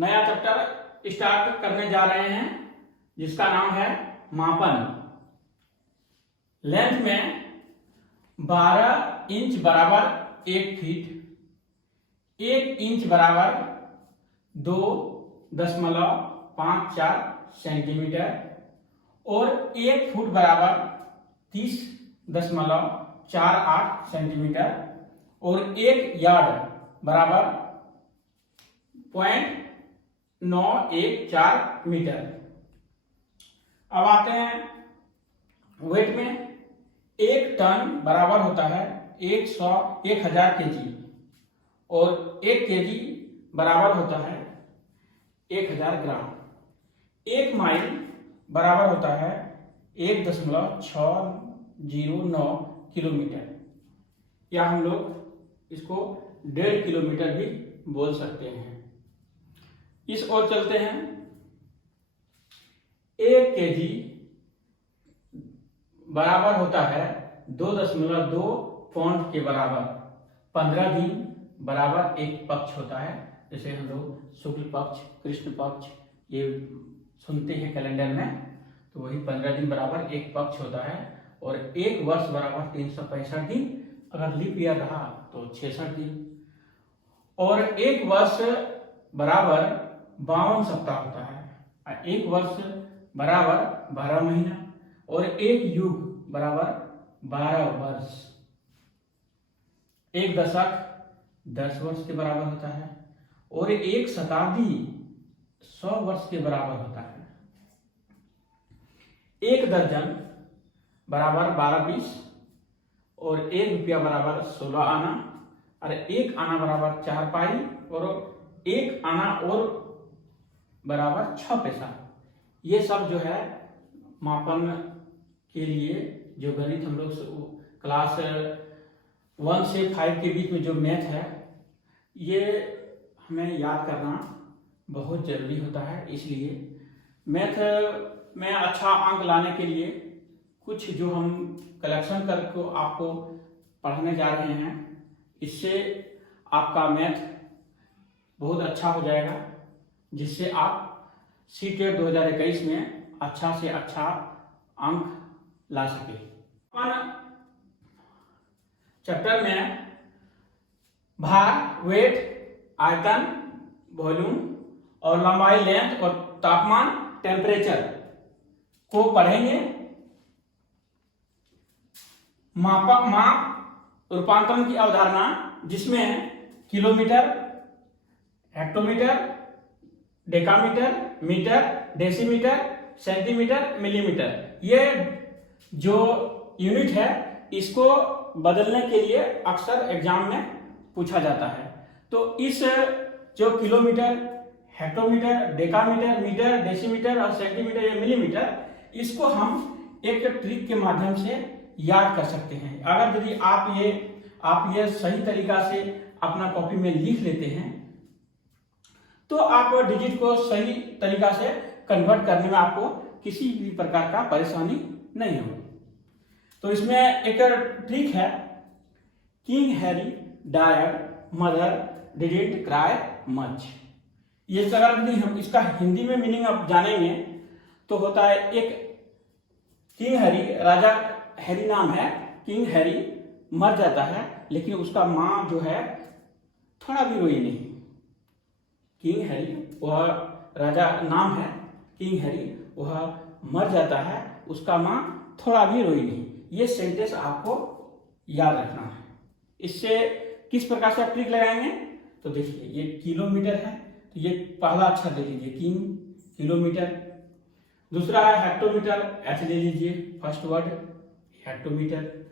नया chapter start करने जा रहे हैं जिसका नाम है मापन। लेंथ में 12 इंच बराबर 1 फीट, 1 इंच बराबर 2.54 सेंटीमीटर और 1 फुट बराबर 30.48 सेंटीमीटर और 1 यार्ड बराबर 0.914 मीटर। अब आते हैं वेट में। 1 टन बराबर होता है 1000 केजी और 1 केजी बराबर होता है 1000 ग्राम। 1 माइल बराबर होता है 1.609 किलोमीटर, या हम लोग इसको 1.5 किलोमीटर भी बोल सकते हैं। इस ओर चलते हैं। 1 केजी बराबर होता है 2.2 पाउंड के बराबर। 15 दिन बराबर 1 पक्ष होता है। जैसे हम लोग शुक्ल पक्ष, कृष्ण पक्ष ये सुनते हैं कैलेंडर में, तो वही 15 दिन बराबर 1 पक्ष होता है। और 1 वर्ष बराबर 365 दिन, अगर लीप ईयर रहा तो 66 दिन। और 1 वर्ष बराबर 52 सप्ताह होता है। 1 वर्ष बराबर 12 महीना और 1 युग बराबर 12 वर्ष। 1 दशक 10 वर्ष के बराबर होता है और 1 शताब्दी 100 वर्ष के बराबर होता है। 1 दर्जन बराबर 12-20 और 1 रुपया बराबर 16 आना और 1 आना बराबर 4 पाई और 1 आना और बराबर 6 पैसा। ये सब जो है मापन के लिए जो गणित हम लोग क्लास 1 से 5 के बीच में जो मैथ है, ये हमें याद करना बहुत जरूरी होता है। इसलिए मैथ में अच्छा अंक लाने के लिए कुछ जो हम कलेक्शन करके आपको पढ़ाने जा रहे हैं, इससे आपका मैथ बहुत अच्छा हो जाएगा, जिससे आप सीटेट 2021 में अच्छा से अच्छा अंक ला सके। चैप्टर में भार, वेट, आयतन, वॉल्यूम और लंबाई, लेंथ और तापमान, टेम्परेचर को पढ़ेंगे। माप रूपांतरण की अवधारणा, जिसमें kilometre, hectometre, decametre, metre, decimetre, centimetre, millimetre, ये जो यूनिट है इसको बदलने के लिए अक्सर एग्जाम में पूछा जाता है। तो इस जो kilometre, hectometre, decametre, metre, decimetre और सेंटीमीटर या मिलीमीटर, इसको हम एक ट्रिक के माध्यम से याद कर सकते हैं। अगर यदि आप ये सही तरीका से अपना कॉपी में लिख लेते हैं तो आप डिजिट को सही तरीका से कन्वर्ट करने में आपको किसी भी प्रकार का परेशानी नहीं होगी। तो इसमें एक ट्रिक है, king Harry died mother didn't cry much. ये अगर हम इसका हिंदी में मीनिंग अब जानेंगे तो होता है, एक किंग हैरी, राजा हैरी नाम है, किंग हैरी मर जाता है लेकिन उसका माँ जो है थोड़ा भी रोई नहीं। किंग हैरी, वह राजा नाम है, किंग हैरी, वह मर जाता है, उसका माँ थोड़ा भी रोई नहीं। ये सेंटेंस आपको याद रखना है। इससे किस प्रकार से आप ट्रिक लगाएंगे तो देखिए, ये किलोमीटर है तो ये पहला अक्षर ले लीजिए, किंग, किलोमीटर। दूसरा है हेक्टोमीटर, एच ले लीजिए, फर्स्ट वर्ड हेक्टोमीटर।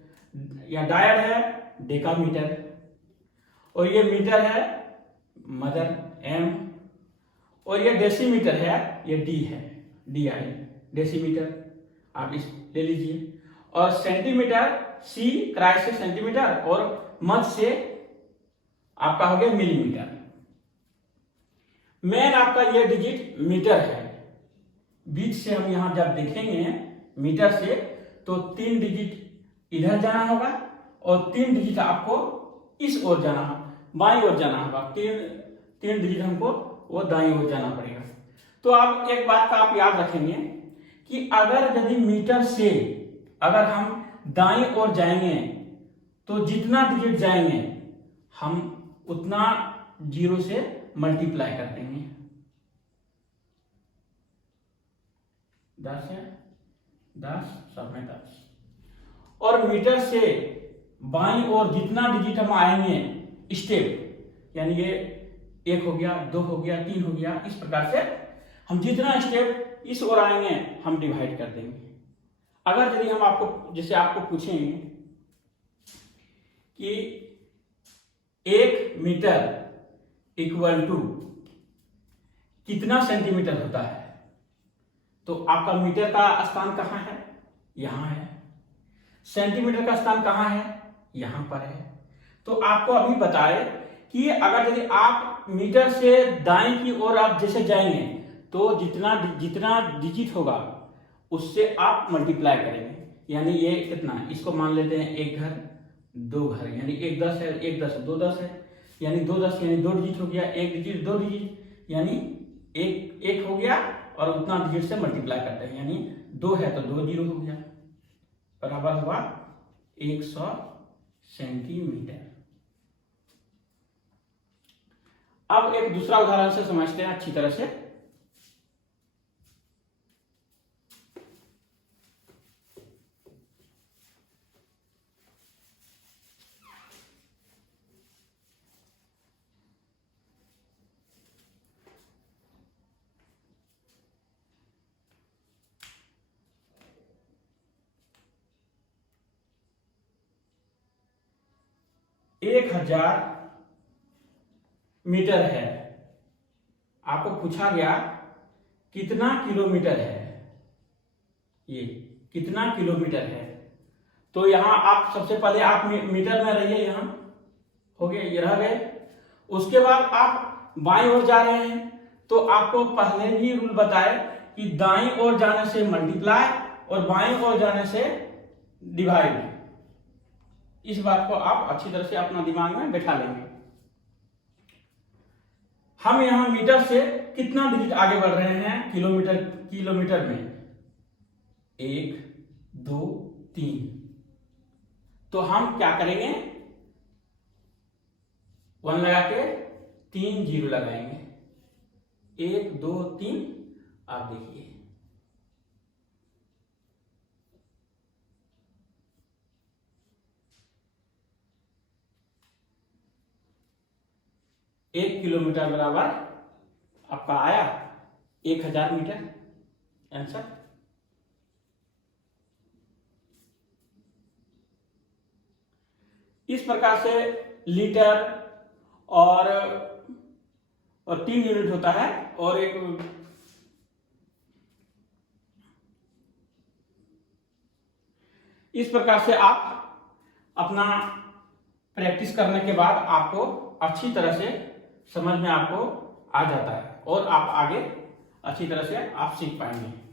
या डायड है, डेकामीटर। और ये मीटर है, मदर, एम। और ये डेसीमीटर है, ये डी है, DI, डेसीमीटर, आप इस ले लीजिए। और सेंटीमीटर, सी, क्राई से सेंटीमीटर और मच से आपका हो गया मिलीमीटर। मेन आपका ये डिजिट मीटर है। बीच से हम यहां जब देखेंगे मीटर से तो 3 डिजिट इधर जाना होगा और 3 डिजिट आपको इस ओर जाना, बाईं ओर जाना होगा। 3 डिजिट हमको वो दाईं ओर जाना पड़ेगा। तो अब एक बात का आप याद रखेंगे कि अगर यदि मीटर से अगर हम दाईं ओर जाएंगे तो जितना डिजिट जाएंगे हम उतना 0 से मल्टीप्लाई कर देंगे। 10 है, 10 सब में 10। और मीटर से बाईं ओर जितना डिजिट हम आएंगे स्टेप, यानी ये 1 हो गया, 2 हो गया, 3 हो गया, इस प्रकार से हम जितना स्टेप इस ओर आएंगे हम डिवाइड कर देंगे। अगर यदि हम आपको जैसे आपको पूछेंगे कि 1 मीटर इक्वल टू कितना सेंटीमीटर होता है, तो आपका मीटर का स्थान कहां है? यहां है। सेंटीमीटर का स्थान कहां है? यहां पर है। तो आपको अभी बताए कि अगर यदि आप मीटर से दाएं की ओर आप जैसे जाएंगे तो जितना जितना डिजिट होगा उससे आप मल्टीप्लाई करेंगे। यानी ये कितना है, इसको मान लेते हैं 1 घर 2 घर, यानी 1 10 है, 1 10 2 10 है, यानी 2 10 यानी 2 डिजिट हो गया, 1 डिजिट 2 डिजिट, यानी 1 हो गया और उतना डिजिट से मल्टीप्लाई करते हैं, यानी 2 है तो 2 0 हो गया, बराबर हुआ 100 सेंटीमीटर। अब एक दूसरा उदाहरण से समझते हैं अच्छी तरह से। एक 1000 मीटर है। आपको पूछा गया कितना किलोमीटर है, ये कितना किलोमीटर है। तो यहां आप सबसे पहले आप मीटर में रहिए, यहां हो गया, ये रह गए। उसके बाद आप बाईं ओर जा रहे हैं तो आपको पहले ही रूल बताए कि दाईं ओर जाने से मल्टीप्लाई और बाईं ओर जाने से डिवाइड। इस बात को आप अच्छी तरह से अपना दिमाग में बैठा लेंगे। हम यहां मीटर से कितना डिजिट आगे बढ़ रहे हैं किलोमीटर में, 1 2 3। तो हम क्या करेंगे, 1 लगा के 3 0 लगाएंगे, 1 2 3। आप देखिए एक किलोमीटर बराबर आपका आया 1000 मीटर, आंसर। इस प्रकार से लीटर और 3 यूनिट होता है और एक इस प्रकार से आप अपना प्रैक्टिस करने के बाद आपको अच्छी तरह से समझ में आपको आ जाता है और आप आगे अच्छी तरह से आप सीख पाएंगे।